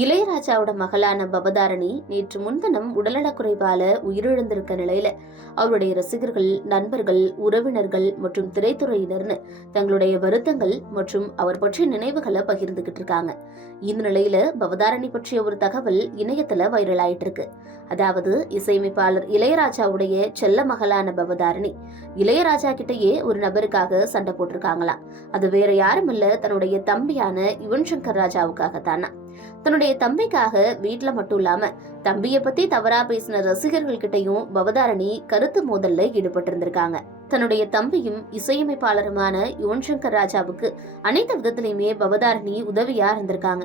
இளையராஜாவோட மகளான பவதாரணி நேற்று முன்தினம் உடல்நலக்குறைவால உயிரிழந்திருக்க நிலையில அவருடைய ரசிகர்கள் நண்பர்கள் உறவினர்கள் மற்றும் திரைத்துறையினர்னு தங்களுடைய வருத்தங்கள் மற்றும் அவர் பற்றிய நினைவுகளை பகிர்ந்துகிட்டு இருக்காங்க. இந்த நிலையில பவதாரணி பற்றிய ஒரு தகவல் இணையத்துல வைரல் ஆயிட்டு இருக்கு அதாவது இசையமைப்பாளர் இளையராஜாவுடைய செல்ல மகளான பவதாரணி இளையராஜா கிட்டேயே ஒரு நபருக்காக சண்டை போட்டிருக்காங்களாம். அது வேற யாரும் இல்ல தன்னுடைய தம்பியான யுவன் சங்கர் ராஜாவுக்காக தானா தன்னுடைய தம்பிக்காக வீட்டில் மட்டும் இல்லாம தம்பிய பத்தி தவறா பேசின ரசிகர்கள் கிட்டயும் பவதாரணி கருத்து மோதல்ல ஈடுபட்டு இருந்திருக்காங்க தன்னுடைய தம்பியும் இசையமைப்பாளருமான யுவன் சங்கர் ராஜாவுக்கு அனைத்து விதத்திலையுமே பவதாரணி உதவியா இருந்திருக்காங்க.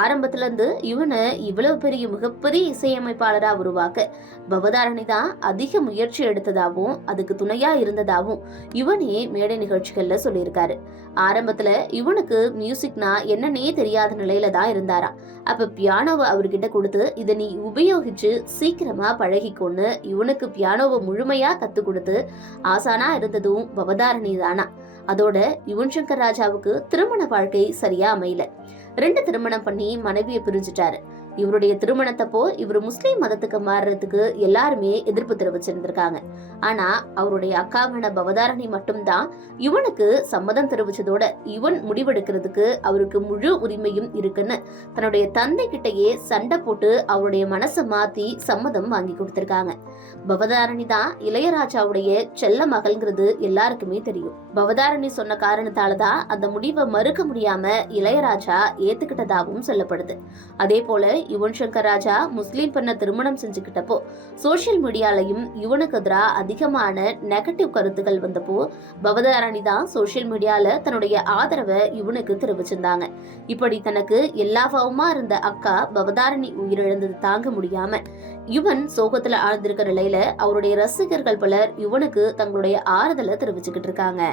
ஆரம்பத்துல இருந்து இவனை இவ்வளவு பெரிய மிகப்பெரிய இசையமைப்பாளரா உருவாக்க பவதாரணி தான் அதிக முயற்சி எடுத்ததாகவும் அதுக்கு துணையா இருந்ததாகவும் இவனே மேடை நிகழ்ச்சிகள்ல சொல்லியிருக்காரு. ஆரம்பத்துல இவனுக்கு மியூசிக்னா என்னன்னே தெரியாத நிலையில தான் இருந்தாராம். அப்ப பியானோவை அவர்கிட்ட கொடுத்து இதை நீ உபயோகிச்சு சீக்கிரமா பழகிக்கொண்டு இவனுக்கு பியானோவை முழுமையா கத்து கொடுத்து ஆசானா இருந்ததும் பவதாரணி தானா அதோட யுவன் சங்கர் ராஜாவுக்கு திருமண வாழ்க்கை சரியா அமையல. ரெண்டு திருமணம் பண்ணி மனைவியை பிரிஞ்சுட்டாரு. இவருடைய திருமணத்தப்போ இவர் முஸ்லீம் மதத்துக்கு மாறுறதுக்கு எல்லாருமே எதிர்ப்பு தெரிவிச்சிருந்திருக்காங்க. ஆனா அவருடைய அக்காவான பவதாரணி மட்டும்தான் இவனுக்கு சம்மதம் தெரிவிச்சதோட இவன் முடிவெடுக்கிறதுக்கு அவருக்கு முழு உரிமையும் இருக்குன்னு தன்னுடைய தந்தை கிட்டயே சண்டை போட்டு அவருடைய மனசை மாத்தி சம்மதம் வாங்கி கொடுத்திருக்காங்க. பவதாரணி தான் இளையராஜாவுடைய செல்ல மகள்ங்கிறது எல்லாருக்குமே தெரியும். பவதாரணி சொன்ன காரணத்தால தான் அந்த முடிவை மறுக்க முடியாம இளையராஜா ஏத்துக்கிட்டதாகவும் சொல்லப்படுது. அதே போல யுவன் சங்கர் ராஜா முஸ்லீம் பெண்ணை திருமணம் செஞ்சுக்கிட்டப்போ சோஷியல் மீடியாலையும் யுவனுக்கு எதிராக அதிகமான நெகட்டிவ் கருத்துக்கள் வந்தப்போ பவதாரணி தான் சோஷியல் மீடியால தன்னுடைய ஆதரவை யுவனுக்கு தெரிவிச்சிருந்தாங்க. இப்படி தனக்கு எல்லாவாவுமா இருந்த அக்கா பவதாரணி உயிரிழந்தது தாங்க முடியாம யுவன் சோகத்துல ஆழ்ந்திருக்க நிலையில அவருடைய ரசிகர்கள் பலர் யுவனுக்கு தங்களுடைய ஆறுதலை தெரிவிச்சுக்கிட்டு இருக்காங்க.